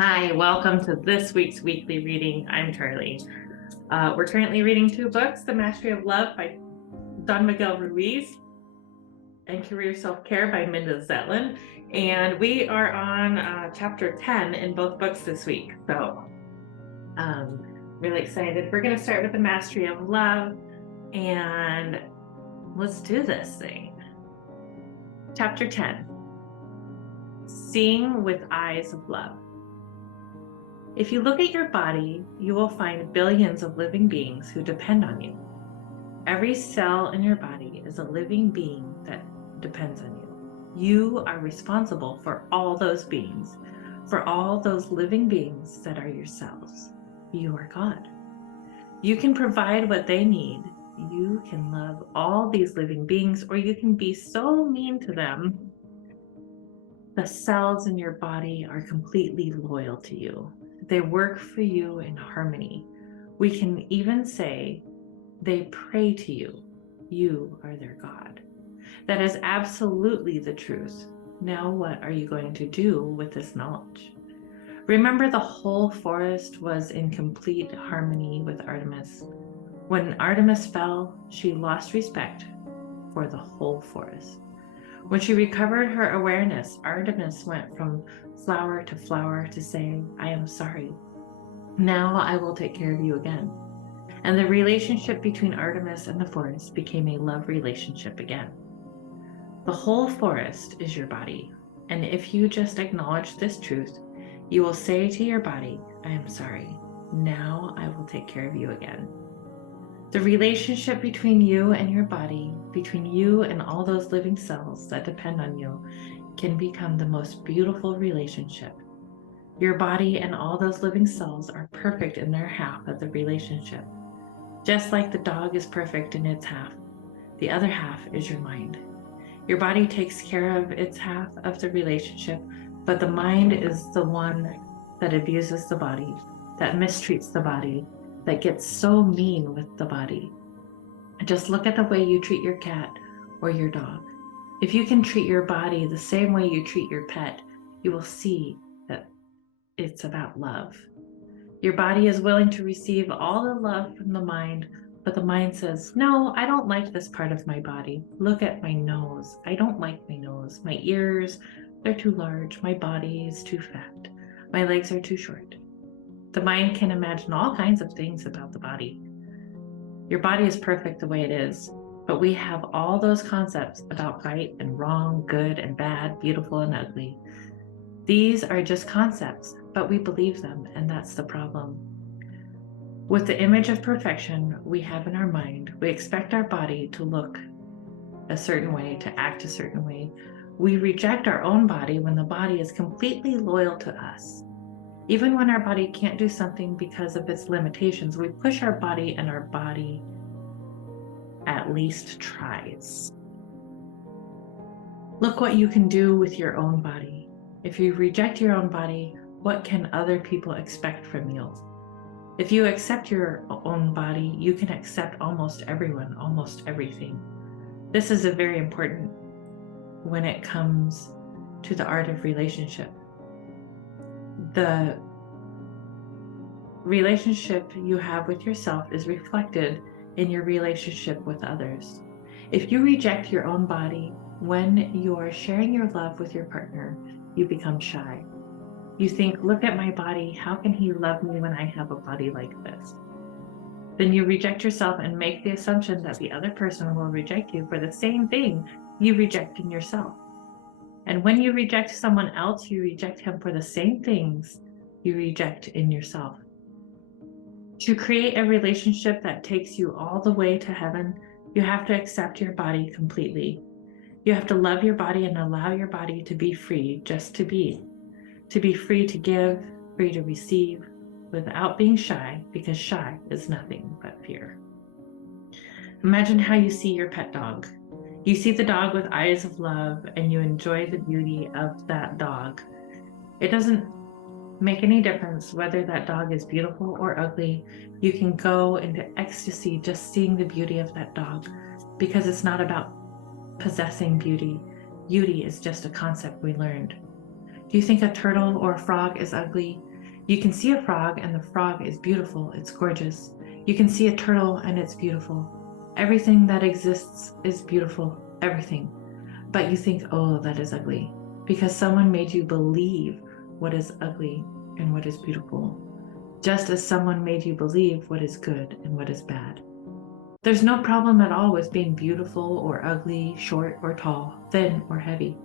Hi, welcome to this week's weekly reading. I'm Charlie. We're currently reading two books, The Mastery of Love by Don Miguel Ruiz and Career Self-Care by Minda Zetlin. And we are on chapter 10 in both books this week. So really excited. We're going to start with The Mastery of Love and let's do this thing. Chapter 10, Seeing with Eyes of Love. If you look at your body, you will find billions of living beings who depend on you. Every cell in your body is a living being that depends on you. You are responsible for all those beings, for all those living beings that are your cells. You are God. You can provide what they need. You can love all these living beings, or you can be so mean to them. The cells in your body are completely loyal to you. They work for you in harmony. We can even say they pray to you. You are their God. That is absolutely the truth. Now, what are you going to do with this knowledge? Remember, the whole forest was in complete harmony with Artemis. When Artemis fell, she lost respect for the whole forest. When she recovered her awareness, Artemis went from flower to flower to say, I am sorry. Now I will take care of you again. And the relationship between Artemis and the forest became a love relationship again. The whole forest is your body. And if you just acknowledge this truth, you will say to your body, I am sorry. Now I will take care of you again. The relationship between you and your body, between you and all those living cells that depend on you, can become the most beautiful relationship. Your body and all those living cells are perfect in their half of the relationship. Just like the dog is perfect in its half, the other half is your mind. Your body takes care of its half of the relationship, but the mind is the one that abuses the body, that mistreats the body, that gets so mean with the body. Just look at the way you treat your cat or your dog. If you can treat your body the same way you treat your pet, you will see that it's about love. Your body is willing to receive all the love from the mind, but the mind says, no, I don't like this part of my body. Look at my nose. I don't like my nose. My ears, they're too large. My body is too fat. My legs are too short. The mind can imagine all kinds of things about the body. Your body is perfect the way it is, but we have all those concepts about right and wrong, good and bad, beautiful and ugly. These are just concepts, but we believe them, and that's the problem. With the image of perfection we have in our mind, we expect our body to look a certain way, to act a certain way. We reject our own body when the body is completely loyal to us. Even when our body can't do something because of its limitations, we push our body, and our body at least tries. Look what you can do with your own body. If you reject your own body, what can other people expect from you? If you accept your own body, you can accept almost everyone, almost everything. This is very important when it comes to the art of relationship. The relationship you have with yourself is reflected in your relationship with others. If you reject your own body, when you are sharing your love with your partner, you become shy. You think, look at my body. How can he love me when I have a body like this? Then you reject yourself and make the assumption that the other person will reject you for the same thing you reject in yourself. And when you reject someone else, you reject him for the same things you reject in yourself. To create a relationship that takes you all the way to heaven, you have to accept your body completely. You have to love your body and allow your body to be free, just to be free to give, free to receive, without being shy, because shy is nothing but fear. Imagine how you see your pet dog. You see the dog with eyes of love, and you enjoy the beauty of that dog. It doesn't make any difference whether that dog is beautiful or ugly. You can go into ecstasy just seeing the beauty of that dog, because it's not about possessing beauty. Beauty is just a concept we learned. Do you think a turtle or a frog is ugly? You can see a frog and the frog is beautiful, it's gorgeous. You can see a turtle and it's beautiful. Everything that exists is beautiful, everything. But you think, oh, that is ugly, because someone made you believe what is ugly and what is beautiful, just as someone made you believe what is good and what is bad. There's no problem at all with being beautiful or ugly, short or tall, thin or heavy.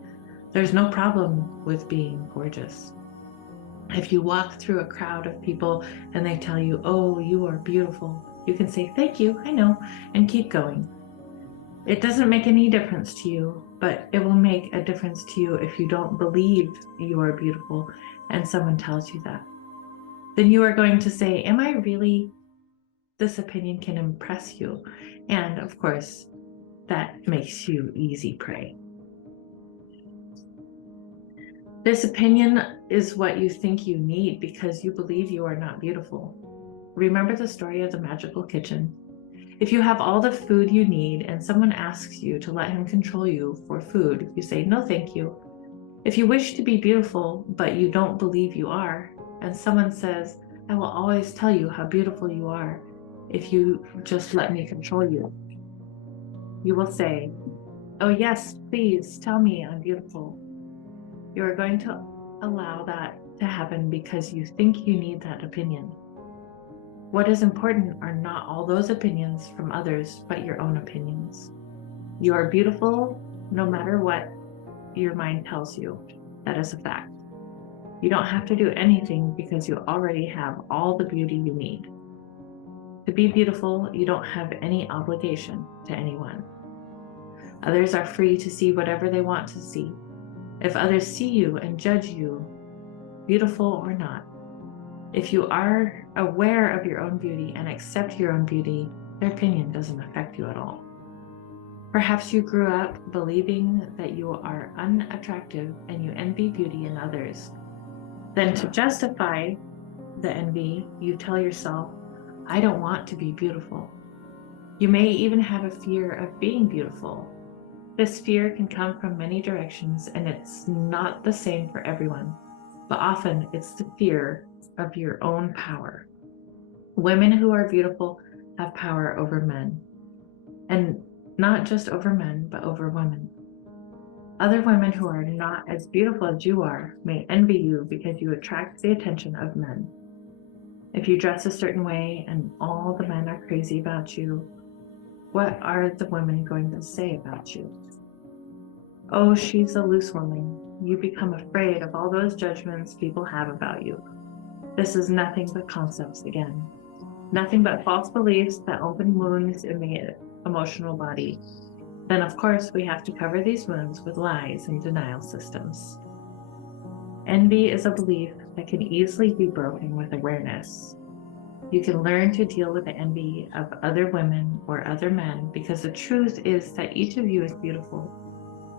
There's no problem with being gorgeous. If you walk through a crowd of people and they tell you, oh, you are beautiful, you can say, thank you, I know, and keep going. It doesn't make any difference to you, but it will make a difference to you if you don't believe you are beautiful and someone tells you that. Then you are going to say, am I really? This opinion can impress you. And of course, that makes you easy prey. This opinion is what you think you need because you believe you are not beautiful. Remember the story of the magical kitchen? If you have all the food you need and someone asks you to let him control you for food, you say, no, thank you. If you wish to be beautiful, but you don't believe you are, and someone says, I will always tell you how beautiful you are if you just let me control you, you will say, oh yes, please tell me I'm beautiful. You are going to allow that to happen because you think you need that opinion. What is important are not all those opinions from others, but your own opinions. You are beautiful no matter what your mind tells you. That is a fact. You don't have to do anything because you already have all the beauty you need. To be beautiful, you don't have any obligation to anyone. Others are free to see whatever they want to see. If others see you and judge you, beautiful or not, if you are aware of your own beauty and accept your own beauty, their opinion doesn't affect you at all. Perhaps you grew up believing that you are unattractive and you envy beauty in others. Then to justify the envy, you tell yourself, I don't want to be beautiful. You may even have a fear of being beautiful. This fear can come from many directions and it's not the same for everyone, but often it's the fear of your own power. Women who are beautiful have power over men, and not just over men, but over women. Other women who are not as beautiful as you are may envy you because you attract the attention of men. If you dress a certain way and all the men are crazy about you, what are the women going to say about you? Oh, she's a loose woman. You become afraid of all those judgments people have about you. This is nothing but concepts again. Nothing but false beliefs that open wounds in the emotional body. Then, of course, we have to cover these wounds with lies and denial systems. Envy is a belief that can easily be broken with awareness. You can learn to deal with the envy of other women or other men because the truth is that each of you is beautiful.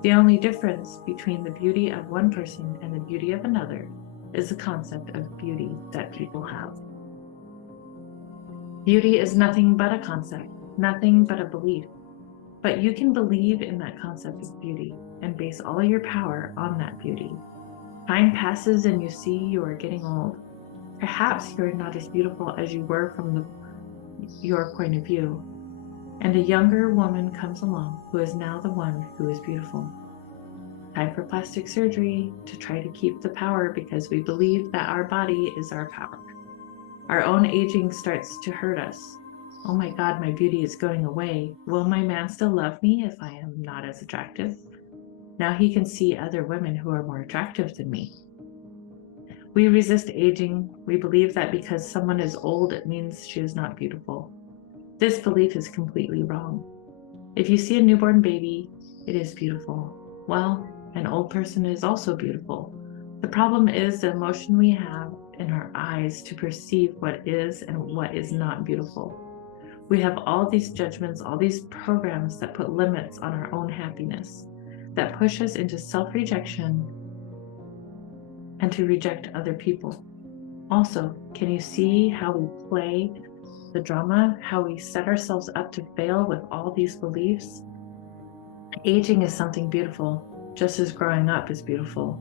The only difference between the beauty of one person and the beauty of another is the concept of beauty that people have. Beauty is nothing but a concept, nothing but a belief. But you can believe in that concept of beauty and base all your power on that beauty. Time passes and you see you are getting old. Perhaps you're not as beautiful as you were from your point of view. And a younger woman comes along who is now the one who is beautiful. Time for plastic surgery to try to keep the power because we believe that our body is our power. Our own aging starts to hurt us. Oh my God, my beauty is going away. Will my man still love me if I am not as attractive? Now he can see other women who are more attractive than me. We resist aging. We believe that because someone is old, it means she is not beautiful. This belief is completely wrong. If you see a newborn baby, it is beautiful. Well, an old person is also beautiful. The problem is the emotion we have in our eyes to perceive what is and what is not beautiful. We have all these judgments, all these programs that put limits on our own happiness, that push us into self-rejection and to reject other people. Also, can you see how we play the drama, how we set ourselves up to fail with all these beliefs? Aging is something beautiful, just as growing up is beautiful.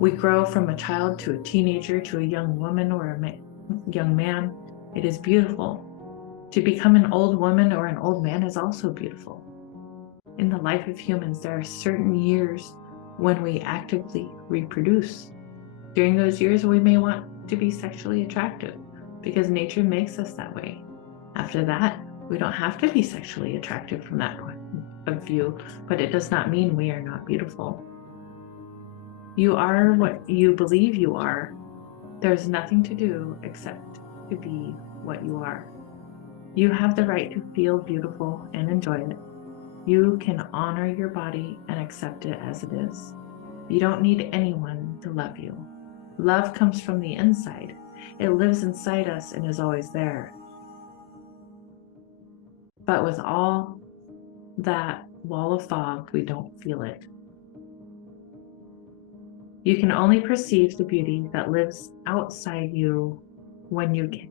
We grow from a child to a teenager to a young woman or a young man. It is beautiful. To become an old woman or an old man is also beautiful. In the life of humans, there are certain years when we actively reproduce. During those years, we may want to be sexually attractive because nature makes us that way. After that, we don't have to be sexually attractive from that point of view, but it does not mean we are not beautiful. You are what you believe you are. There's nothing to do except to be what you are. You have the right to feel beautiful and enjoy it. You can honor your body and accept it as it is. You don't need anyone to love you. Love comes from the inside. It lives inside us and is always there. But with all that wall of fog, we don't feel it. You can only perceive the beauty that lives outside you when you can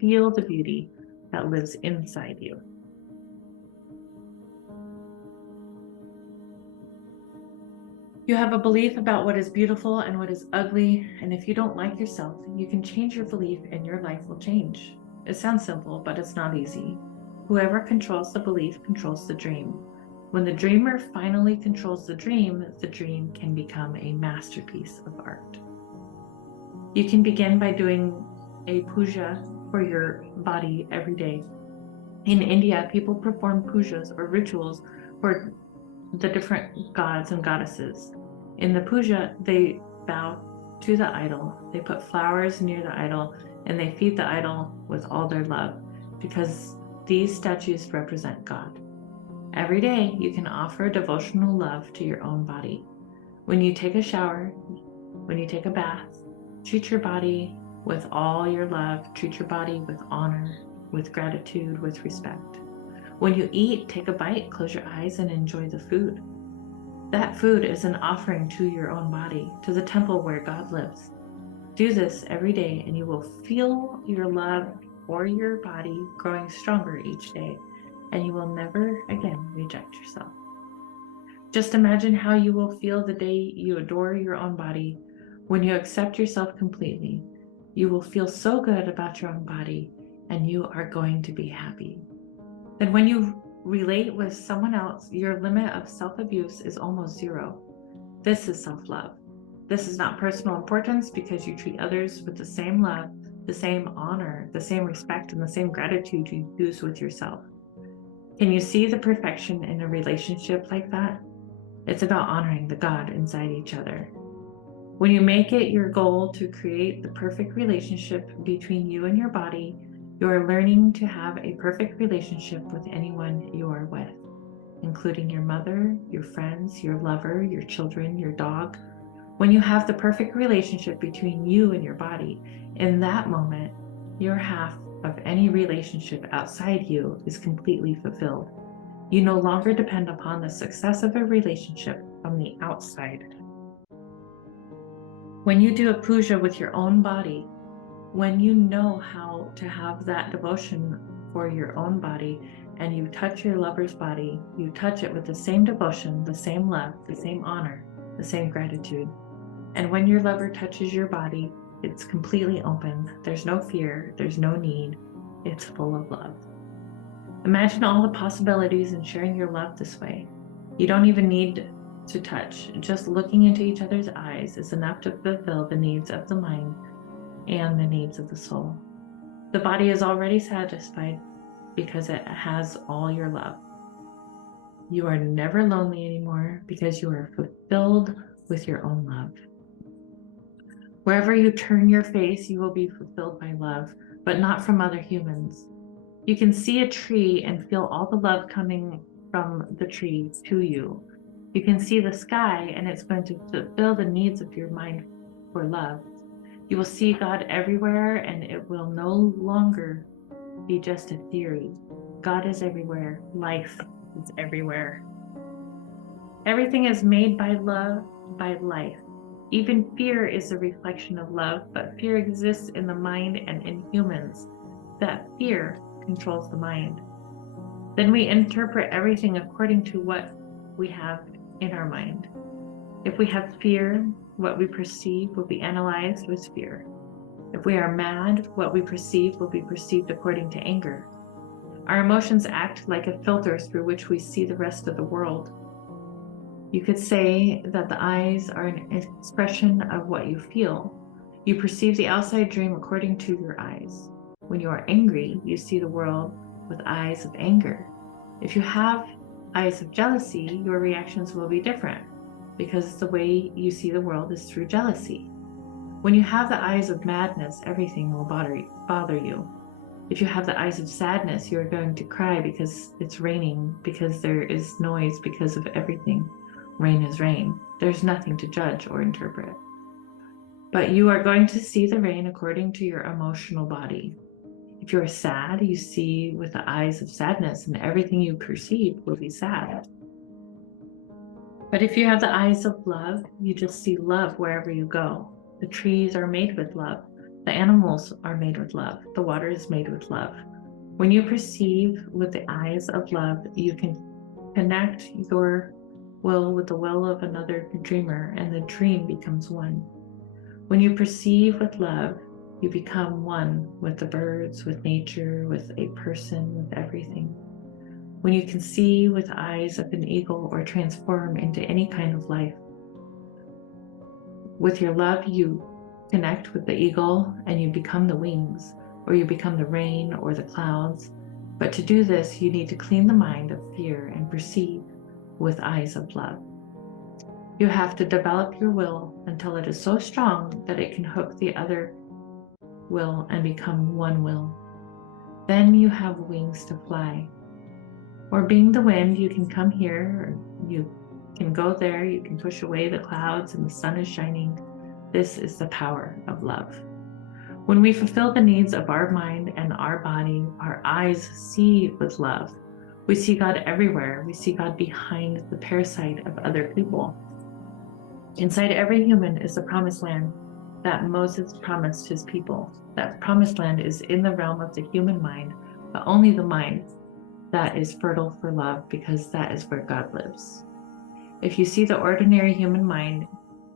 feel the beauty that lives inside you. You have a belief about what is beautiful and what is ugly, and if you don't like yourself, you can change your belief and your life will change. It sounds simple, but it's not easy. Whoever controls the belief controls the dream. When the dreamer finally controls the dream can become a masterpiece of art. You can begin by doing a puja for your body every day. In India, people perform pujas or rituals for the different gods and goddesses. In the puja, they bow to the idol, they put flowers near the idol, and they feed the idol with all their love, because these statues represent God. Every day, you can offer devotional love to your own body. When you take a shower, when you take a bath, treat your body with all your love, treat your body with honor, with gratitude, with respect. When you eat, take a bite, close your eyes, and enjoy the food. That food is an offering to your own body, to the temple where God lives. Do this every day, and you will feel your love for your body growing stronger each day, and you will never again reject yourself. Just imagine how you will feel the day you adore your own body. When you accept yourself completely, you will feel so good about your own body, and you are going to be happy. Then when you relate with someone else, your limit of self-abuse is almost zero. This is self-love. This is not personal importance because you treat others with the same love, the same honor, the same respect, and the same gratitude you use with yourself. Can you see the perfection in a relationship like that? It's about honoring the God inside each other. When you make it your goal to create the perfect relationship between you and your body, you are learning to have a perfect relationship with anyone you are with, including your mother, your friends, your lover, your children, your dog. When you have the perfect relationship between you and your body, in that moment, your half of any relationship outside you is completely fulfilled. You no longer depend upon the success of a relationship from the outside. When you do a puja with your own body, when you know how to have that devotion for your own body and you touch your lover's body, you touch it with the same devotion, the same love, the same honor, the same gratitude. And when your lover touches your body, it's completely open. There's no fear, there's no need. It's full of love. Imagine all the possibilities in sharing your love this way. You don't even need to touch. Just looking into each other's eyes is enough to fulfill the needs of the mind and the needs of the soul. The body is already satisfied because it has all your love. You are never lonely anymore because you are fulfilled with your own love. Wherever you turn your face, you will be fulfilled by love, but not from other humans. You can see a tree and feel all the love coming from the tree to you. You can see the sky and it's going to fulfill the needs of your mind for love. You will see God everywhere and it will no longer be just a theory. God is everywhere. Life is everywhere. Everything is made by love, by life. Even fear is a reflection of love, but fear exists in the mind and in humans. That fear controls the mind. Then we interpret everything according to what we have in our mind. If we have fear, what we perceive will be analyzed with fear. If we are mad, what we perceive will be perceived according to anger. Our emotions act like a filter through which we see the rest of the world. You could say that the eyes are an expression of what you feel. You perceive the outside dream according to your eyes. When you are angry, you see the world with eyes of anger. If you have eyes of jealousy, your reactions will be different because the way you see the world is through jealousy. When you have the eyes of madness, everything will bother you. If you have the eyes of sadness, you are going to cry because it's raining, because there is noise, because of everything. Rain is rain. There's nothing to judge or interpret. But you are going to see the rain according to your emotional body. If you are sad, you see with the eyes of sadness, and everything you perceive will be sad. But if you have the eyes of love, you just see love wherever you go. The trees are made with love. The animals are made with love. The water is made with love. When you perceive with the eyes of love, you can connect your will with the will of another dreamer, and the dream becomes one. When you perceive with love, you become one with the birds, with nature, with a person, with everything. When you can see with the eyes of an eagle or transform into any kind of life, with your love, you connect with the eagle and you become the wings, or you become the rain or the clouds. But to do this, you need to clean the mind of fear and perceive with eyes of love. You have to develop your will until it is so strong that it can hook the other will and become one will. Then you have wings to fly. Or being the wind, you can come here, or you can go there, you can push away the clouds and the sun is shining. This is the power of love. When we fulfill the needs of our mind and our body, our eyes see with love. We see God everywhere. We see God behind the parasite of other people. Inside every human is the promised land that Moses promised his people. That promised land is in the realm of the human mind, but only the mind that is fertile for love, because that is where God lives. If you see the ordinary human mind,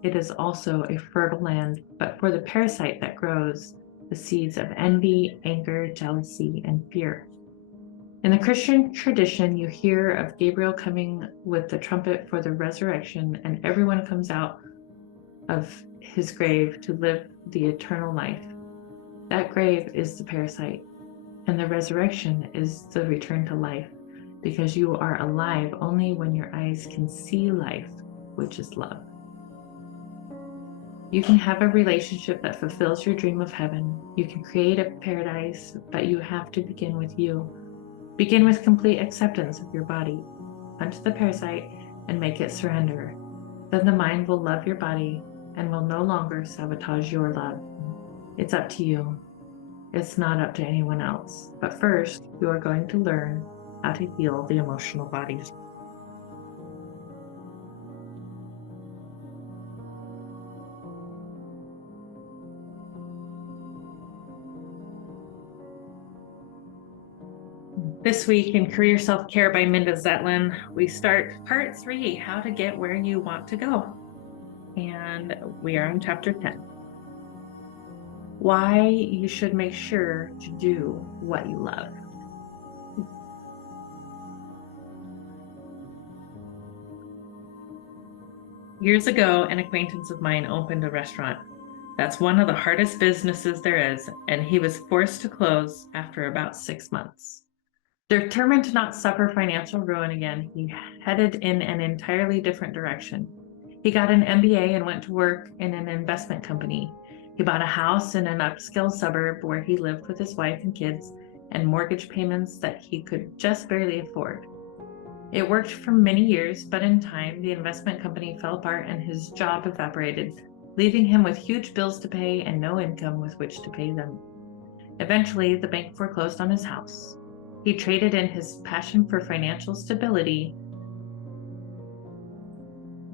it is also a fertile land, but for the parasite that grows the seeds of envy, anger, jealousy, and fear. In the Christian tradition, you hear of Gabriel coming with the trumpet for the resurrection, and everyone comes out of his grave to live the eternal life. That grave is the parasite, and the resurrection is the return to life, because you are alive only when your eyes can see life, which is love. You can have a relationship that fulfills your dream of heaven. You can create a paradise, but you have to begin with you. Begin with complete acceptance of your body. Punch the parasite and make it surrender. Then the mind will love your body and will no longer sabotage your love. It's up to you. It's not up to anyone else. But first, you are going to learn how to heal the emotional body. This week in Career Self-Care by Minda Zetlin, we start part 3, how to get where you want to go. And we are on chapter 10. Why you should make sure to do what you love. Years ago, an acquaintance of mine opened a restaurant. That's one of the hardest businesses there is, and he was forced to close after about 6 months. Determined to not suffer financial ruin again, he headed in an entirely different direction. He got an MBA and went to work in an investment company. He bought a house in an upscale suburb where he lived with his wife and kids, and mortgage payments that he could just barely afford. It worked for many years, but in time, the investment company fell apart and his job evaporated, leaving him with huge bills to pay and no income with which to pay them. Eventually, the bank foreclosed on his house. He traded in his passion for financial stability,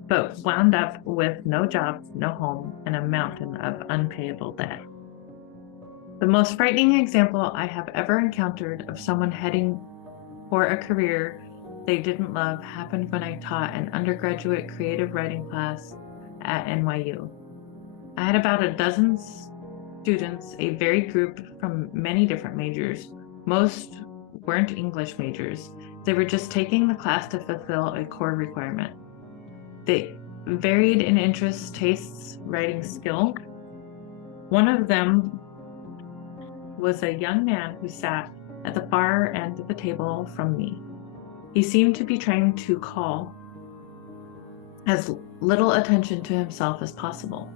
but wound up with no job, no home, and a mountain of unpayable debt. The most frightening example I have ever encountered of someone heading for a career they didn't love happened when I taught an undergraduate creative writing class at NYU. I had about a dozen students, a varied group from many different majors. Most weren't English majors. They were just taking the class to fulfill a core requirement. They varied in interests, tastes, writing skill. One of them was a young man who sat at the far end of the table from me. He seemed to be trying to call as little attention to himself as possible.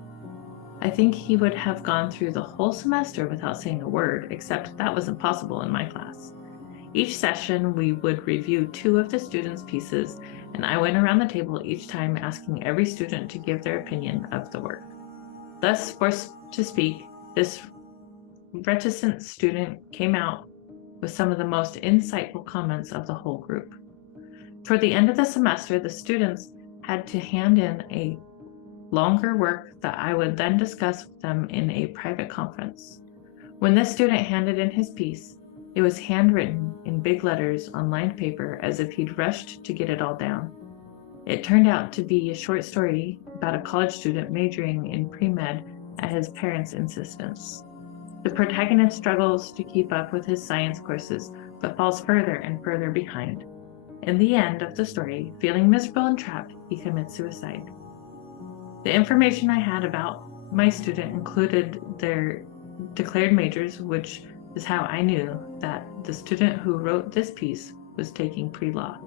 I think he would have gone through the whole semester without saying a word, except that was impossible in my class. Each session, we would review 2 of the students' pieces, and I went around the table each time asking every student to give their opinion of the work. Thus, forced to speak, this reticent student came out with some of the most insightful comments of the whole group. Toward the end of the semester, the students had to hand in a longer work that I would then discuss with them in a private conference. When this student handed in his piece, it was handwritten in big letters on lined paper as if he'd rushed to get it all down. It turned out to be a short story about a college student majoring in pre-med at his parents' insistence. The protagonist struggles to keep up with his science courses, but falls further and further behind. In the end of the story, feeling miserable and trapped, he commits suicide. The information I had about my student included their declared majors, which is how I knew that the student who wrote this piece was taking pre-law.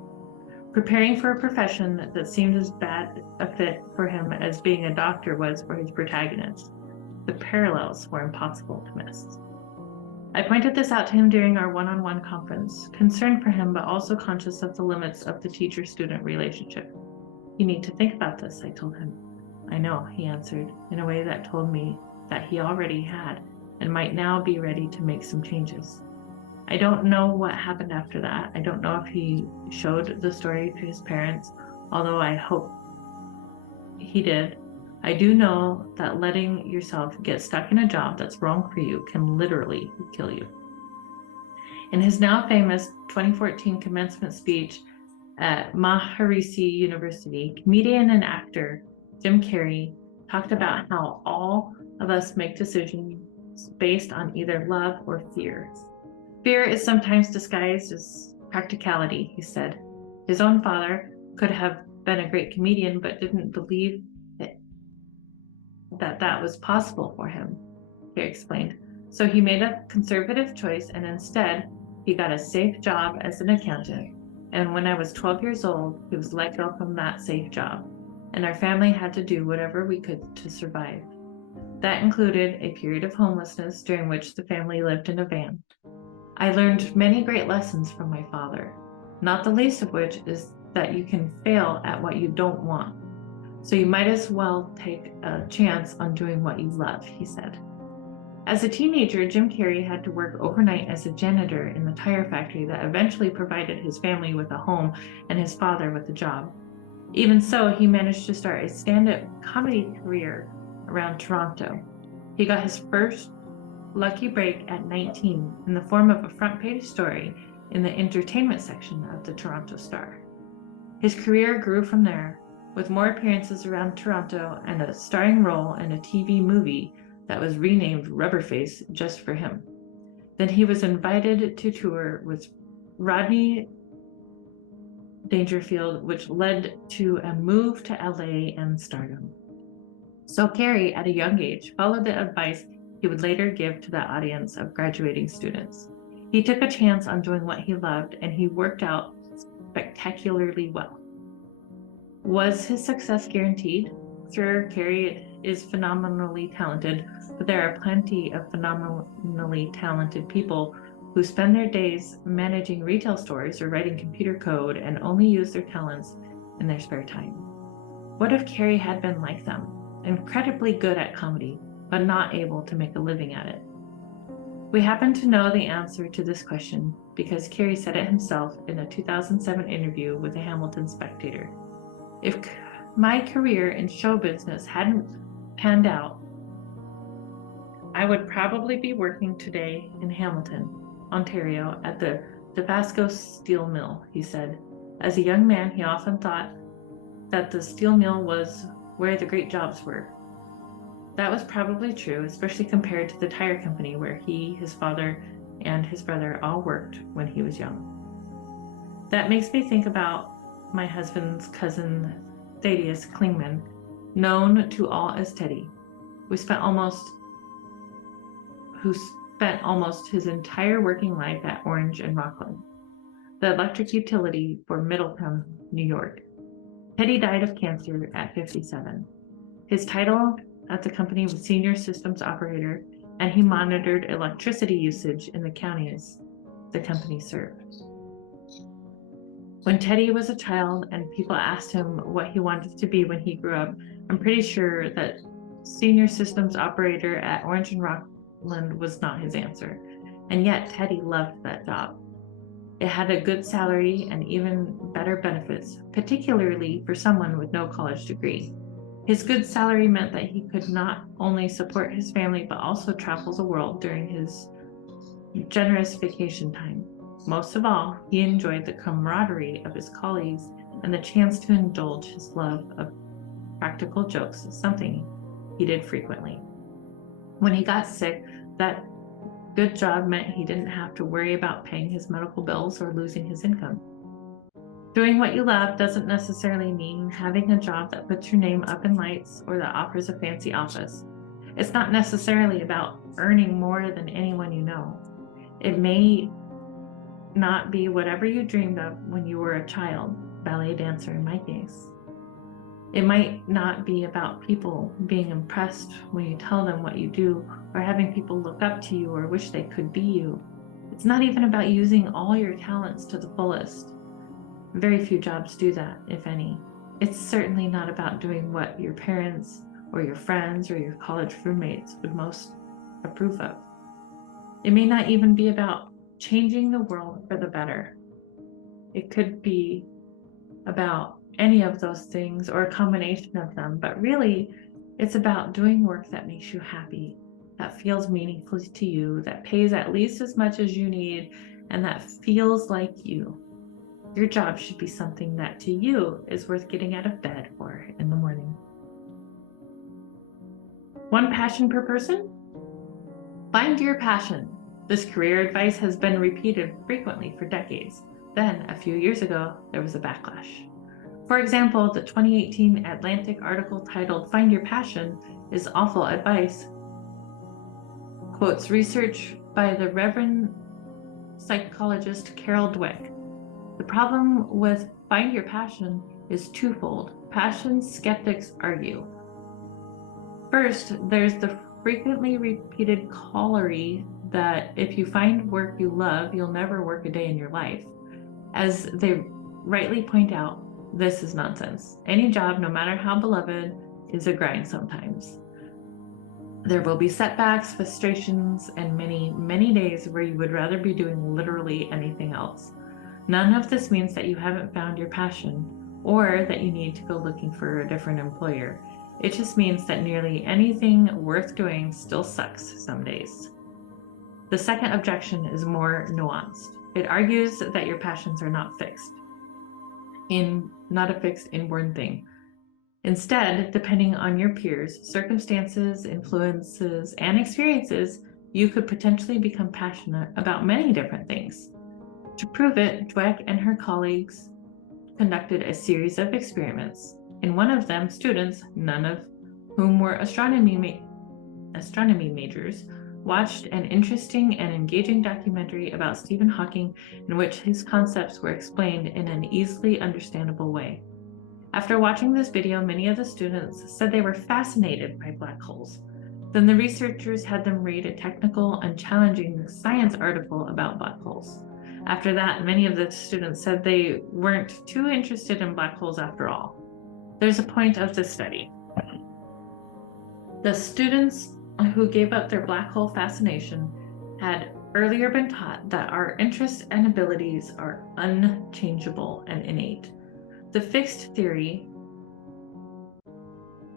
Preparing for a profession that seemed as bad a fit for him as being a doctor was for his protagonist. The parallels were impossible to miss. I pointed this out to him during our one-on-one conference, concerned for him but also conscious of the limits of the teacher-student relationship. You need to think about this, I told him. I know, he answered, in a way that told me that he already had and might now be ready to make some changes. I don't know what happened after that. I don't know if he showed the story to his parents, although I hope he did. I do know that letting yourself get stuck in a job that's wrong for you can literally kill you. In his now famous 2014 commencement speech at Maharishi University, comedian and actor Jim Carrey talked about how all of us make decisions based on either love or fear. Fear is sometimes disguised as practicality, he said. His own father could have been a great comedian, but didn't believe that was possible for him, he explained. So he made a conservative choice, and instead, he got a safe job as an accountant. And when I was 12 years old, he was let go from that safe job, and our family had to do whatever we could to survive. That included a period of homelessness during which the family lived in a van. I learned many great lessons from my father, not the least of which is that you can fail at what you don't want. So you might as well take a chance on doing what you love, he said. As a teenager, Jim Carrey had to work overnight as a janitor in the tire factory that eventually provided his family with a home and his father with a job. Even so, he managed to start a stand-up comedy career around Toronto. He got his first lucky break at 19 in the form of a front-page story in the entertainment section of the Toronto Star. His career grew from there, with more appearances around Toronto and a starring role in a TV movie that was renamed Rubberface just for him. Then he was invited to tour with Rodney Dangerfield, which led to a move to LA and stardom. So Carrey, at a young age, followed the advice he would later give to the audience of graduating students. He took a chance on doing what he loved, and he worked out spectacularly well. Was his success guaranteed? Sure, Carrey is phenomenally talented, but there are plenty of phenomenally talented people who spend their days managing retail stores or writing computer code and only use their talents in their spare time. What if Carrey had been like them, incredibly good at comedy, but not able to make a living at it? We happen to know the answer to this question because Carrey said it himself in a 2007 interview with the Hamilton Spectator. If my career in show business hadn't panned out, I would probably be working today in Hamilton, Ontario, at the Tabasco steel mill, he said. As a young man, he often thought that the steel mill was where the great jobs were. That was probably true, especially compared to the tire company where he, his father, and his brother all worked when he was young. That makes me think about my husband's cousin, Thaddeus Klingman, known to all as Teddy, who spent almost his entire working life at Orange and Rockland, the electric utility for Middletown, New York. Teddy died of cancer at 57. His title at the company was Senior Systems Operator, and he monitored electricity usage in the counties the company served. When Teddy was a child and people asked him what he wanted to be when he grew up, I'm pretty sure that Senior Systems Operator at Orange and Rockland was not his answer. And yet Teddy loved that job. It had a good salary and even better benefits, particularly for someone with no college degree. His good salary meant that he could not only support his family, but also travel the world during his generous vacation time. Most of all, he enjoyed the camaraderie of his colleagues and the chance to indulge his love of practical jokes, something he did frequently. When he got sick, that good job meant he didn't have to worry about paying his medical bills or losing his income. Doing what you love doesn't necessarily mean having a job that puts your name up in lights or that offers a fancy office. It's not necessarily about earning more than anyone you know. It may not be whatever you dreamed of when you were a child, ballet dancer in my case. It might not be about people being impressed when you tell them what you do, or having people look up to you or wish they could be you. It's not even about using all your talents to the fullest. Very few jobs do that, if any. It's certainly not about doing what your parents or your friends or your college roommates would most approve of. It may not even be about changing the world for the better. It could be about any of those things or a combination of them, but really it's about doing work that makes you happy, that feels meaningful to you, that pays at least as much as you need, and that feels like you. Your job should be something that to you is worth getting out of bed for in the morning. One passion per person? Find your passion. This career advice has been repeated frequently for decades. Then, a few years ago, there was a backlash. For example, the 2018 Atlantic article titled "Find Your Passion" is awful advice. Quotes research by the Reverend psychologist Carol Dweck. The problem with Find Your Passion is twofold. Passion skeptics argue. First, there's the frequently repeated corollary that if you find work you love, you'll never work a day in your life. As they rightly point out, this is nonsense. Any job, no matter how beloved, is a grind sometimes. There will be setbacks, frustrations, and many, many days where you would rather be doing literally anything else. None of this means that you haven't found your passion or that you need to go looking for a different employer. It just means that nearly anything worth doing still sucks some days. The second objection is more nuanced. It argues that your passions are not a fixed inborn thing. Instead, depending on your peers, circumstances, influences, and experiences, you could potentially become passionate about many different things. To prove it, Dweck and her colleagues conducted a series of experiments. In one of them, students, none of whom were astronomy majors, watched an interesting and engaging documentary about Stephen Hawking in which his concepts were explained in an easily understandable way. After watching this video, many of the students said they were fascinated by black holes. Then the researchers had them read a technical and challenging science article about black holes. After that, many of the students said they weren't too interested in black holes after all. There's a point of this study. The students who gave up their black hole fascination had earlier been taught that our interests and abilities are unchangeable and innate. The fixed theory,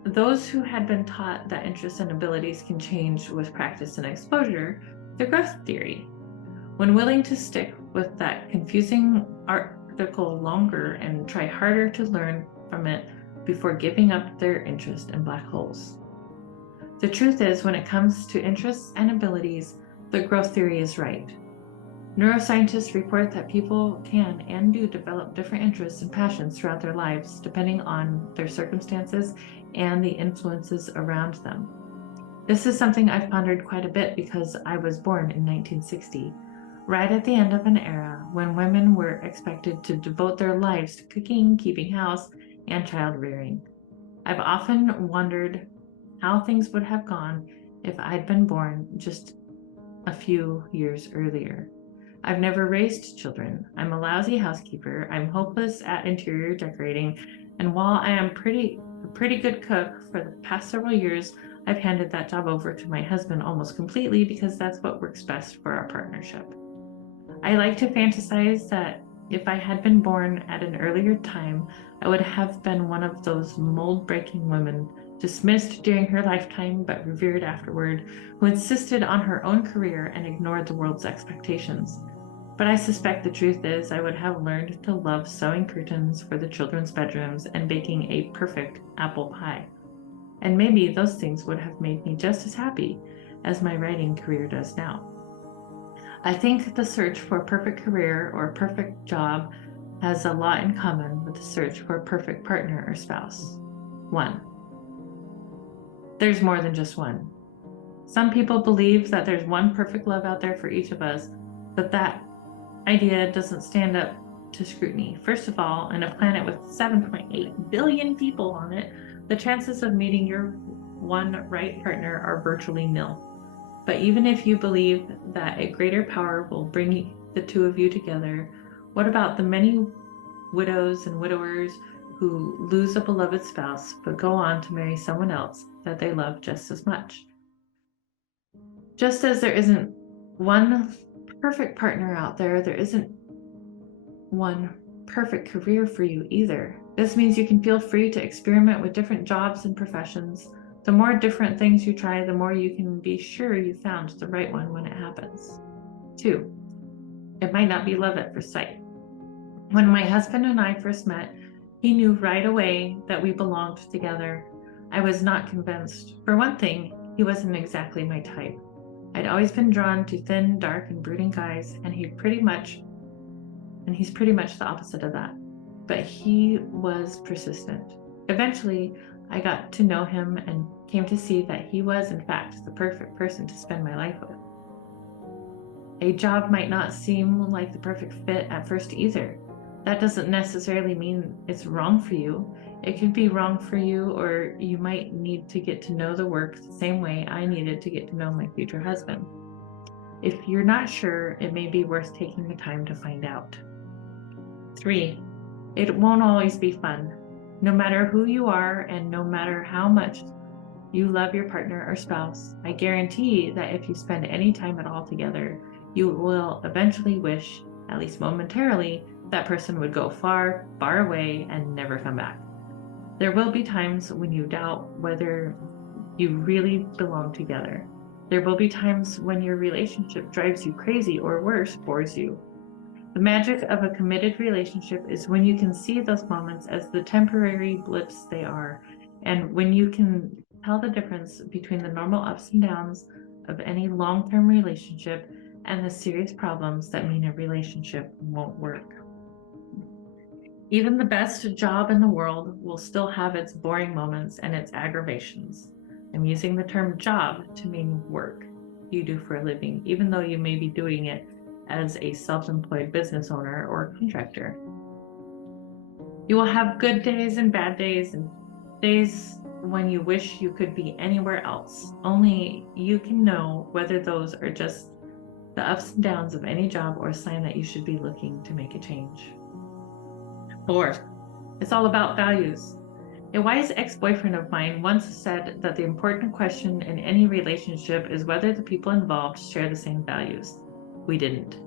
those who had been taught that interests and abilities can change with practice and exposure, the growth theory. When willing to stick with that confusing article longer and try harder to learn from it, before giving up their interest in black holes. The truth is, when it comes to interests and abilities, the growth theory is right. Neuroscientists report that people can and do develop different interests and passions throughout their lives, depending on their circumstances and the influences around them. This is something I've pondered quite a bit because I was born in 1960, right at the end of an era when women were expected to devote their lives to cooking, keeping house, and child rearing. I've often wondered how things would have gone if I'd been born just a few years earlier. I've never raised children. I'm a lousy housekeeper. I'm hopeless at interior decorating. And while I am a pretty good cook, for the past several years, I've handed that job over to my husband almost completely because that's what works best for our partnership. I like to fantasize that if I had been born at an earlier time, I would have been one of those mold-breaking women, dismissed during her lifetime but revered afterward, who insisted on her own career and ignored the world's expectations. But I suspect the truth is I would have learned to love sewing curtains for the children's bedrooms and baking a perfect apple pie. And maybe those things would have made me just as happy as my writing career does now. I think the search for a perfect career or a perfect job has a lot in common with the search for a perfect partner or spouse. 1. There's more than just one. Some people believe that there's one perfect love out there for each of us, but that idea doesn't stand up to scrutiny. First of all, on a planet with 7.8 billion people on it, the chances of meeting your one right partner are virtually nil. But even if you believe that a greater power will bring the two of you together, what about the many widows and widowers who lose a beloved spouse but go on to marry someone else that they love just as much? Just as there isn't one perfect partner out there, there isn't one perfect career for you either. This means you can feel free to experiment with different jobs and professions. The more different things you try, the more you can be sure you found the right one when it happens. 2, it might not be love at first sight. When my husband and I first met, he knew right away that we belonged together. I was not convinced. For one thing, he wasn't exactly my type. I'd always been drawn to thin, dark, and brooding guys, and he's pretty much the opposite of that. But he was persistent. Eventually, I got to know him and came to see that he was, in fact, the perfect person to spend my life with. A job might not seem like the perfect fit at first either. That doesn't necessarily mean it's wrong for you. It could be wrong for you, or you might need to get to know the work the same way I needed to get to know my future husband. If you're not sure, it may be worth taking the time to find out. 3, it won't always be fun. No matter who you are and no matter how much you love your partner or spouse, I guarantee that if you spend any time at all together, you will eventually wish, at least momentarily, that person would go far, far away and never come back. There will be times when you doubt whether you really belong together. There will be times when your relationship drives you crazy or worse, bores you. The magic of a committed relationship is when you can see those moments as the temporary blips they are, and when you can tell the difference between the normal ups and downs of any long-term relationship and the serious problems that mean a relationship won't work. Even the best job in the world will still have its boring moments and its aggravations. I'm using the term job to mean work you do for a living, even though you may be doing it as a self-employed business owner or contractor. You will have good days and bad days and days when you wish you could be anywhere else. Only you can know whether those are just the ups and downs of any job or a sign that you should be looking to make a change. 4, it's all about values. A wise ex-boyfriend of mine once said that the important question in any relationship is whether the people involved share the same values. We didn't.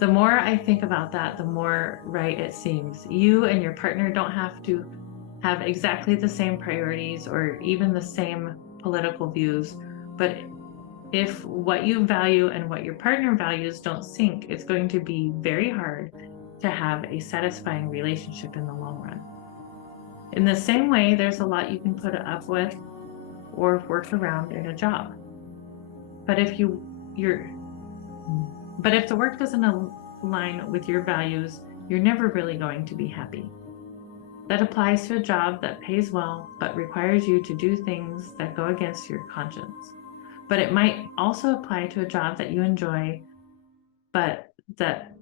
The more I think about that, the more right it seems. You and your partner don't have to have exactly the same priorities or even the same political views, but if what you value and what your partner values don't sync, it's going to be very hard to have a satisfying relationship in the long run. In the same way, there's a lot you can put up with or work around in a job. But if if the work doesn't align with your values, you're never really going to be happy. That applies to a job that pays well, but requires you to do things that go against your conscience. But it might also apply to a job that you enjoy, but that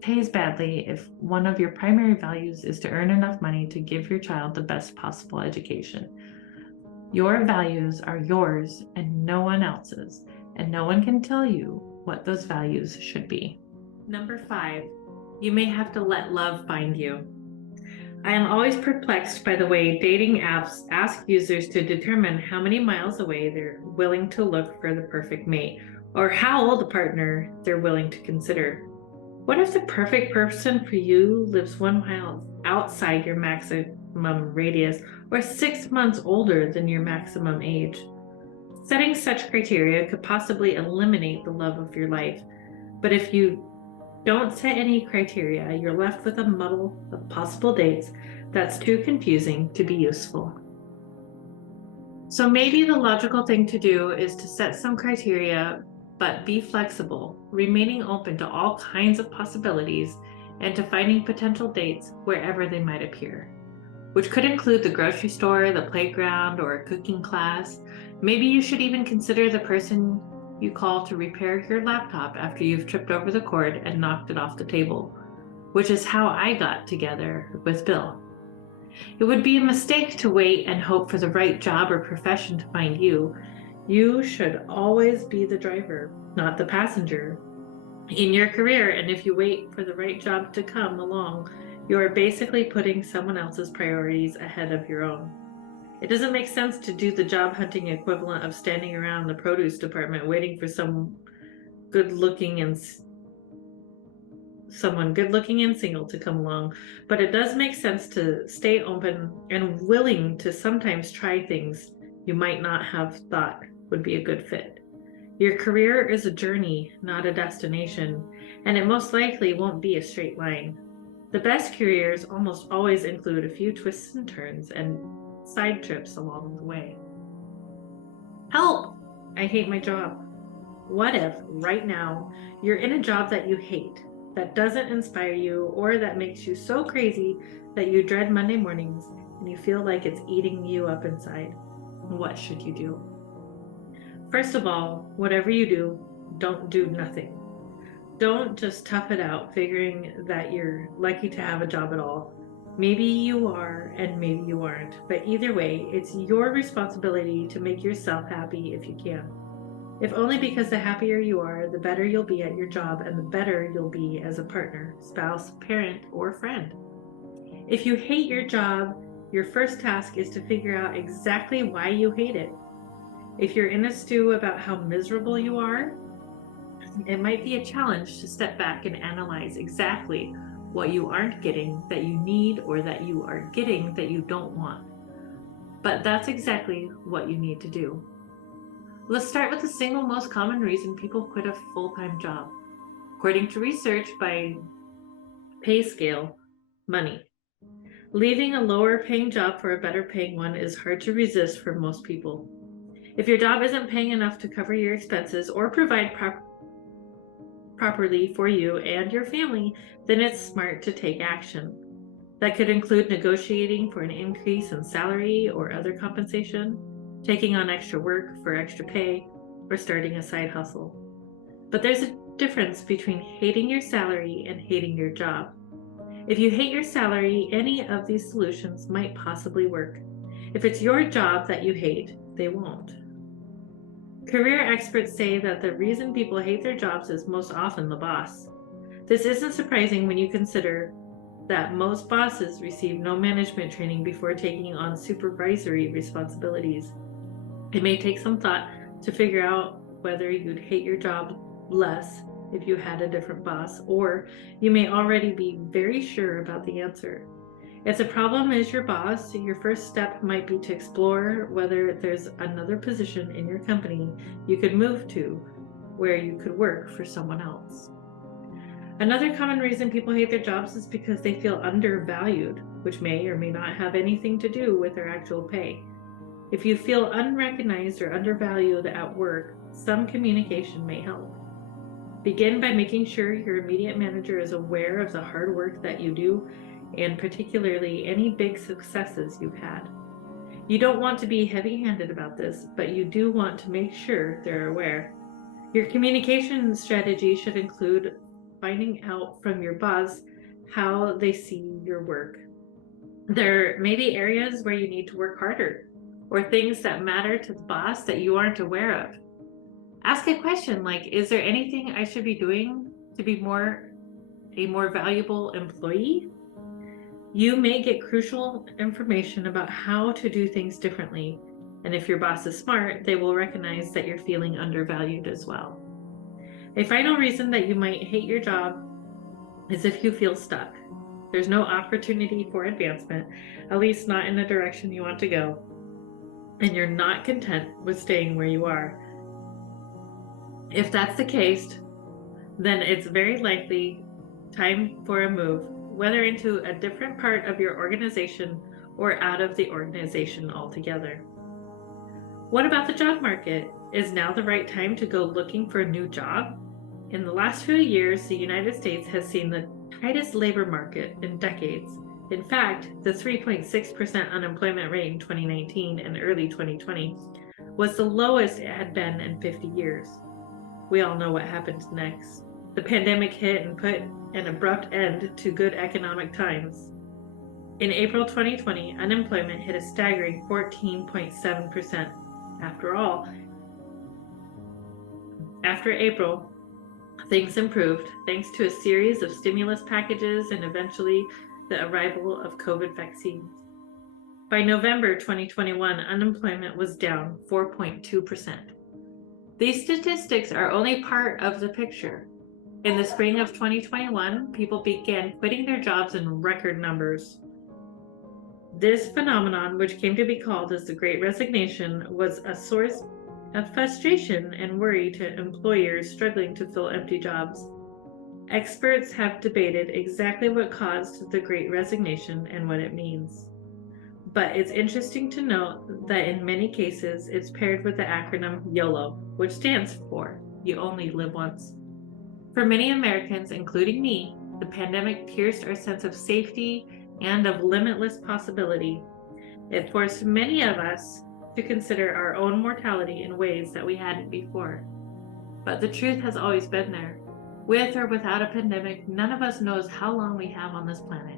pays badly if one of your primary values is to earn enough money to give your child the best possible education. Your values are yours and no one else's, and no one can tell you what those values should be. Number 5, you may have to let love find you. I am always perplexed by the way dating apps ask users to determine how many miles away they're willing to look for the perfect mate, or how old a partner they're willing to consider. What if the perfect person for you lives 1 mile outside your maximum radius, or 6 months older than your maximum age? Setting such criteria could possibly eliminate the love of your life, but if you don't set any criteria, you're left with a muddle of possible dates that's too confusing to be useful. So maybe the logical thing to do is to set some criteria, but be flexible, remaining open to all kinds of possibilities and to finding potential dates wherever they might appear, which could include the grocery store, the playground, or a cooking class. Maybe you should even consider the person you call to repair your laptop after you've tripped over the cord and knocked it off the table, which is how I got together with Bill. It would be a mistake to wait and hope for the right job or profession to find you. You should always be the driver, not the passenger in your career. And if you wait for the right job to come along, you are basically putting someone else's priorities ahead of your own. It doesn't make sense to do the job hunting equivalent of standing around the produce department waiting for someone good-looking and single to come along, but it does make sense to stay open and willing to sometimes try things you might not have thought would be a good fit. Your career is a journey, not a destination, and it most likely won't be a straight line. The best careers almost always include a few twists and turns and side trips along the way. Help! I hate my job. What if right now you're in a job that you hate, that doesn't inspire you, or that makes you so crazy that you dread Monday mornings and you feel like it's eating you up inside? What should you do? First of all, whatever you do, don't do nothing. Don't just tough it out figuring that you're lucky to have a job at all. Maybe you are and maybe you aren't, but either way, it's your responsibility to make yourself happy if you can. If only because the happier you are, the better you'll be at your job and the better you'll be as a partner, spouse, parent, or friend. If you hate your job, your first task is to figure out exactly why you hate it. If you're in a stew about how miserable you are, it might be a challenge to step back and analyze exactly what you aren't getting that you need, or that you are getting that you don't want. But that's exactly what you need to do. Let's start with the single most common reason people quit a full-time job. According to research by pay scale, money. Leaving a lower paying job for a better paying one is hard to resist for most people. If your job isn't paying enough to cover your expenses or provide properly for you and your family, then it's smart to take action. That could include negotiating for an increase in salary or other compensation, taking on extra work for extra pay, or starting a side hustle. But there's a difference between hating your salary and hating your job. If you hate your salary, any of these solutions might possibly work. If it's your job that you hate, they won't. Career experts say that the reason people hate their jobs is most often the boss. This isn't surprising when you consider that most bosses receive no management training before taking on supervisory responsibilities. It may take some thought to figure out whether you'd hate your job less if you had a different boss, or you may already be very sure about the answer. If the problem is your boss, your first step might be to explore whether there's another position in your company you could move to where you could work for someone else. Another common reason people hate their jobs is because they feel undervalued, which may or may not have anything to do with their actual pay. If you feel unrecognized or undervalued at work, some communication may help. Begin by making sure your immediate manager is aware of the hard work that you do, and particularly any big successes you've had. You don't want to be heavy-handed about this, but you do want to make sure they're aware. Your communication strategy should include finding out from your boss how they see your work. There may be areas where you need to work harder, or things that matter to the boss that you aren't aware of. Ask a question like, is there anything I should be doing to be a more valuable employee? You may get crucial information about how to do things differently, and if your boss is smart, they will recognize that you're feeling undervalued as well. A final reason that you might hate your job is if you feel stuck. There's no opportunity for advancement, at least not in the direction you want to go, and you're not content with staying where you are. If that's the case, then it's very likely time for a move, whether into a different part of your organization or out of the organization altogether. What about the job market? Is now the right time to go looking for a new job? In the last few years, the United States has seen the tightest labor market in decades. In fact, the 3.6% unemployment rate in 2019 and early 2020 was the lowest it had been in 50 years. We all know what happened next. The pandemic hit and put an abrupt end to good economic times. In April 2020, unemployment hit a staggering 14.7%. After April, things improved thanks to a series of stimulus packages and eventually the arrival of COVID vaccines. By November 2021, unemployment was down 4.2%. These statistics are only part of the picture. In the spring of 2021, people began quitting their jobs in record numbers. This phenomenon, which came to be called as the Great Resignation, was a source of frustration and worry to employers struggling to fill empty jobs. Experts have debated exactly what caused the Great Resignation and what it means. But it's interesting to note that in many cases, it's paired with the acronym YOLO, which stands for You Only Live Once. For many Americans, including me, the pandemic pierced our sense of safety and of limitless possibility. It forced many of us to consider our own mortality in ways that we hadn't before. But the truth has always been there. With or without a pandemic, none of us knows how long we have on this planet,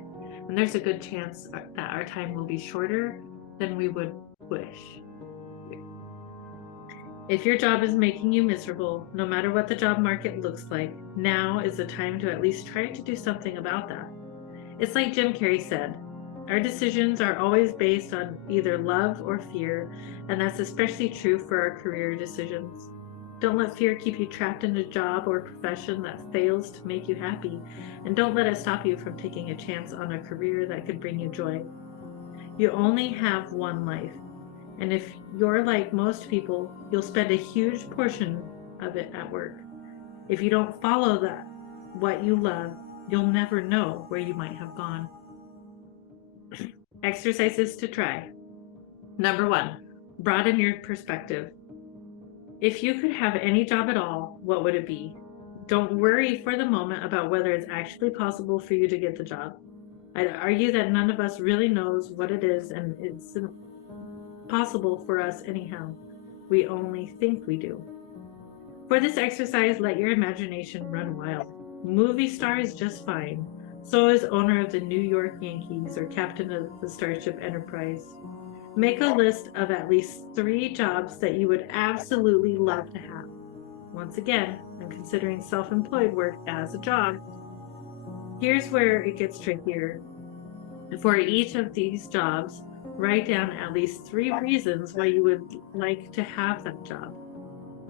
and there's a good chance that our time will be shorter than we would wish. If your job is making you miserable, no matter what the job market looks like, now is the time to at least try to do something about that. It's like Jim Carrey said, our decisions are always based on either love or fear, and that's especially true for our career decisions. Don't let fear keep you trapped in a job or profession that fails to make you happy, and don't let it stop you from taking a chance on a career that could bring you joy. You only have one life, and if you're like most people, you'll spend a huge portion of it at work. If you don't follow what you love, you'll never know where you might have gone. Exercises to try. Number 1, broaden your perspective. If you could have any job at all, what would it be? Don't worry for the moment about whether it's actually possible for you to get the job. I'd argue that none of us really knows what it is, and it's possible for us anyhow. We only think we do. For this exercise, let your imagination run wild. Movie star is just fine. So is owner of the New York Yankees or captain of the Starship Enterprise. Make a list of at least 3 jobs that you would absolutely love to have. Once again, I'm considering self-employed work as a job. Here's where it gets trickier. For each of these jobs, write down at least 3 reasons why you would like to have that job.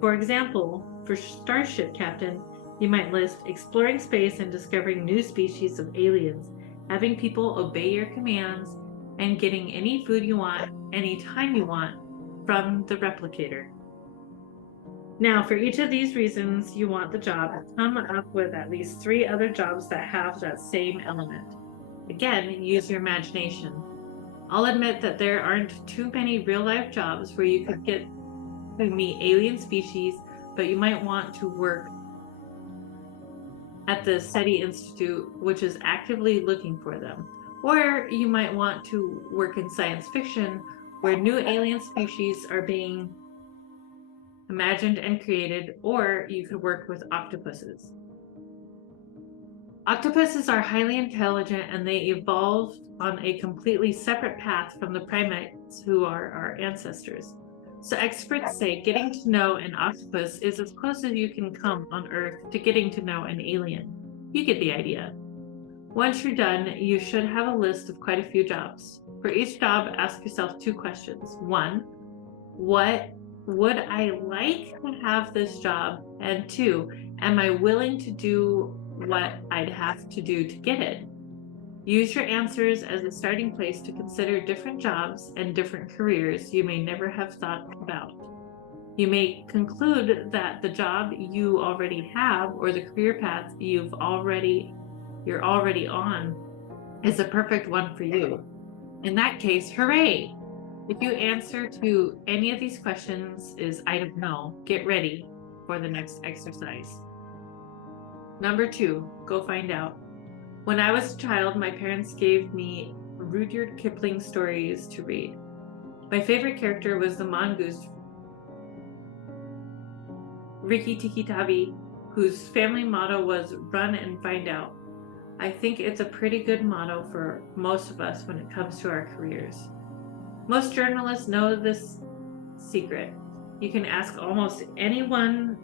For example, for Starship Captain, you might list exploring space and discovering new species of aliens, having people obey your commands, and getting any food you want, anytime you want, from the replicator. Now, for each of these reasons you want the job, come up with at least 3 other jobs that have that same element. Again, use your imagination. I'll admit that there aren't too many real-life jobs where you could get to meet alien species, but you might want to work at the SETI Institute, which is actively looking for them. Or you might want to work in science fiction, where new alien species are being imagined and created, or you could work with octopuses. Octopuses are highly intelligent and they evolved on a completely separate path from the primates who are our ancestors. So experts say getting to know an octopus is as close as you can come on Earth to getting to know an alien. You get the idea. Once you're done, you should have a list of quite a few jobs. For each job, ask yourself 2 questions. 1, what would I like to have this job? And 2, am I willing to do what I'd have to do to get it? Use your answers as a starting place to consider different jobs and different careers you may never have thought about. You may conclude that the job you already have or the career path you're already on is a perfect one for you. In that case, hooray! If your answer to any of these questions is I don't know, get ready for the next exercise. Number 2, go find out. When I was a child, my parents gave me Rudyard Kipling stories to read. My favorite character was the mongoose Rikki Tikki Tavi, whose family motto was run and find out. I think it's a pretty good motto for most of us when it comes to our careers. Most journalists know this secret. You can ask almost anyone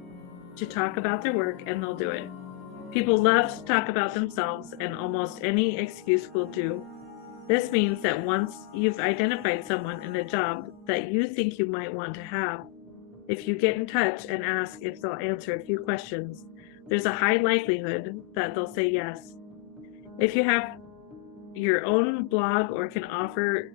to talk about their work and they'll do it. People love to talk about themselves and almost any excuse will do. This means that once you've identified someone in a job that you think you might want to have, if you get in touch and ask if they'll answer a few questions, there's a high likelihood that they'll say yes. If you have your own blog or can offer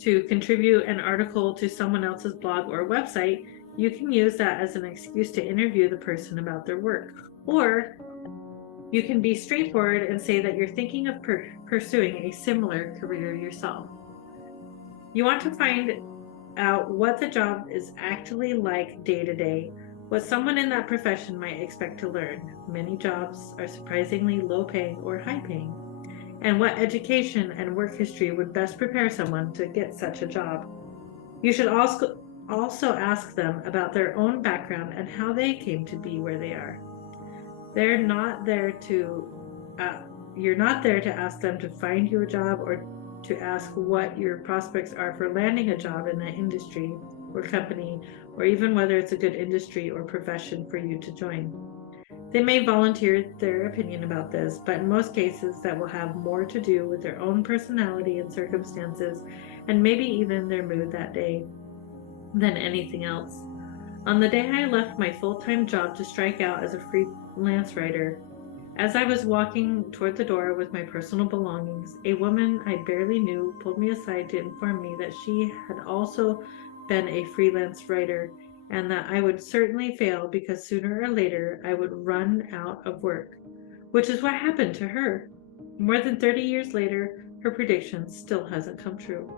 to contribute an article to someone else's blog or website, you can use that as an excuse to interview the person about their work. Or you can be straightforward and say that you're thinking of pursuing a similar career yourself. You want to find out what the job is actually like day to day, what someone in that profession might expect to learn. Many jobs are surprisingly low paying or high paying, and what education and work history would best prepare someone to get such a job. You should also ask them about their own background and how they came to be where they are. You're not there to ask them to find you a job or to ask what your prospects are for landing a job in that industry or company, or even whether it's a good industry or profession for you to join. They may volunteer their opinion about this, but in most cases that will have more to do with their own personality and circumstances, and maybe even their mood that day, than anything else. On the day I left my full-time job to strike out as a freelance writer, as I was walking toward the door with my personal belongings, a woman I barely knew pulled me aside to inform me that she had also been a freelance writer and that I would certainly fail because sooner or later I would run out of work, which is what happened to her. More than 30 years later, her prediction still hasn't come true.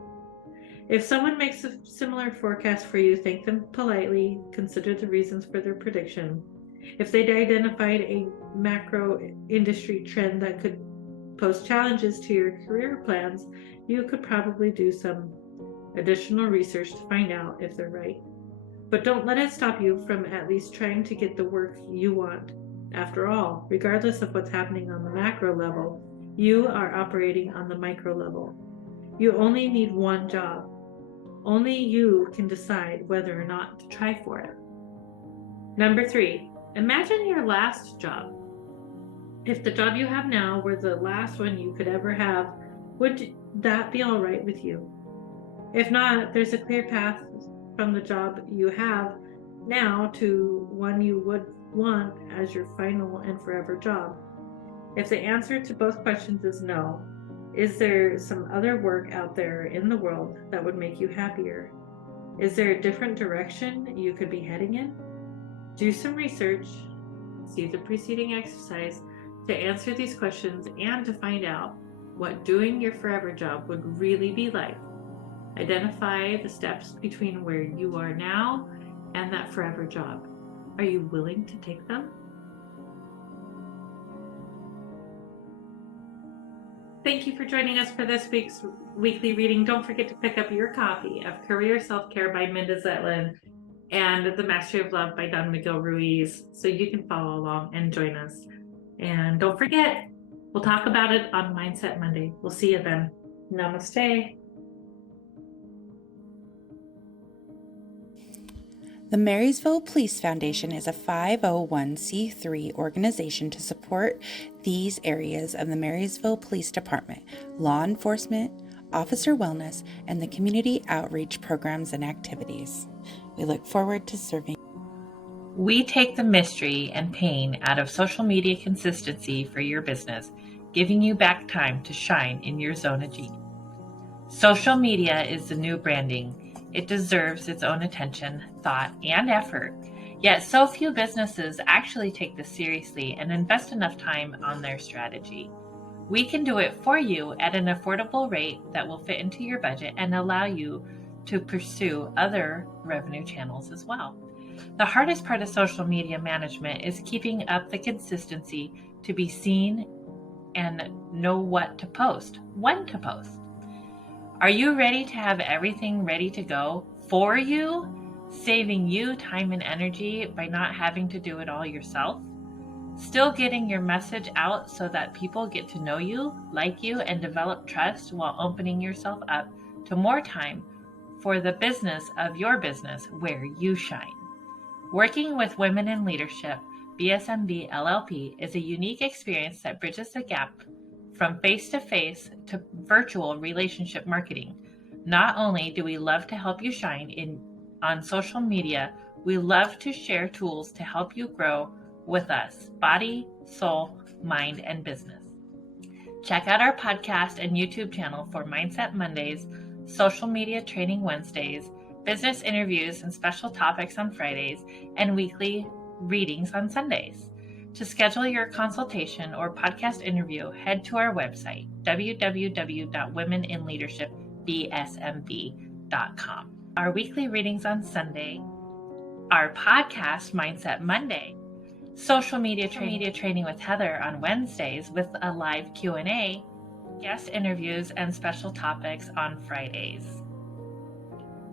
If someone makes a similar forecast for you, thank them politely, consider the reasons for their prediction. If they'd identified a macro industry trend that could pose challenges to your career plans, you could probably do some additional research to find out if they're right. But don't let it stop you from at least trying to get the work you want. After all, regardless of what's happening on the macro level, you are operating on the micro level. You only need one job. Only you can decide whether or not to try for it. Number 3, imagine your last job. If the job you have now were the last one you could ever have, would that be all right with you? If not, there's a clear path from the job you have now to one you would want as your final and forever job. If the answer to both questions is no, is there some other work out there in the world that would make you happier? Is there a different direction you could be heading in? Do some research, see the preceding exercise to answer these questions and to find out what doing your forever job would really be like. Identify the steps between where you are now and that forever job. Are you willing to take them? Thank you for joining us for this week's weekly reading. Don't forget to pick up your copy of Career Self-Care by Minda Zetlin and The Mastery of Love by Don Miguel Ruiz so you can follow along and join us. And don't forget, we'll talk about it on Mindset Monday. We'll see you then. Namaste. The Marysville Police Foundation is a 501c3 organization to support these areas of the Marysville Police Department: law enforcement, officer wellness, and the community outreach programs and activities. We look forward to serving. We take the mystery and pain out of social media consistency for your business, giving you back time to shine in your zone of genius. Social media is the new branding. It deserves its own attention, thought, and effort. Yet so few businesses actually take this seriously and invest enough time on their strategy. We can do it for you at an affordable rate that will fit into your budget and allow you to pursue other revenue channels as well. The hardest part of social media management is keeping up the consistency to be seen and know what to post, when to post. Are you ready to have everything ready to go for you, saving you time and energy by not having to do it all yourself? Still getting your message out so that people get to know you, like you, and develop trust while opening yourself up to more time for the business of your business where you shine. Working with Women in Leadership, BSMB LLP, is a unique experience that bridges the gap from face-to-face to virtual relationship marketing. Not only do we love to help you shine on social media, we love to share tools to help you grow with us, body, soul, mind, and business. Check out our podcast and YouTube channel for Mindset Mondays, Social Media Training Wednesdays, business interviews and special topics on Fridays, and weekly readings on Sundays. To schedule your consultation or podcast interview, head to our website, www.womeninleadershipbsmb.com. Our weekly readings on Sunday, our podcast, Mindset Monday, social media training with Heather on Wednesdays with a live Q&A, guest interviews, and special topics on Fridays.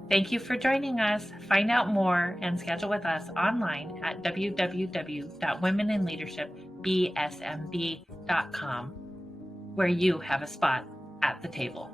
Thank you for joining us. Find out more and schedule with us online at www.womeninleadershipbsmb.com, where you have a spot at the table.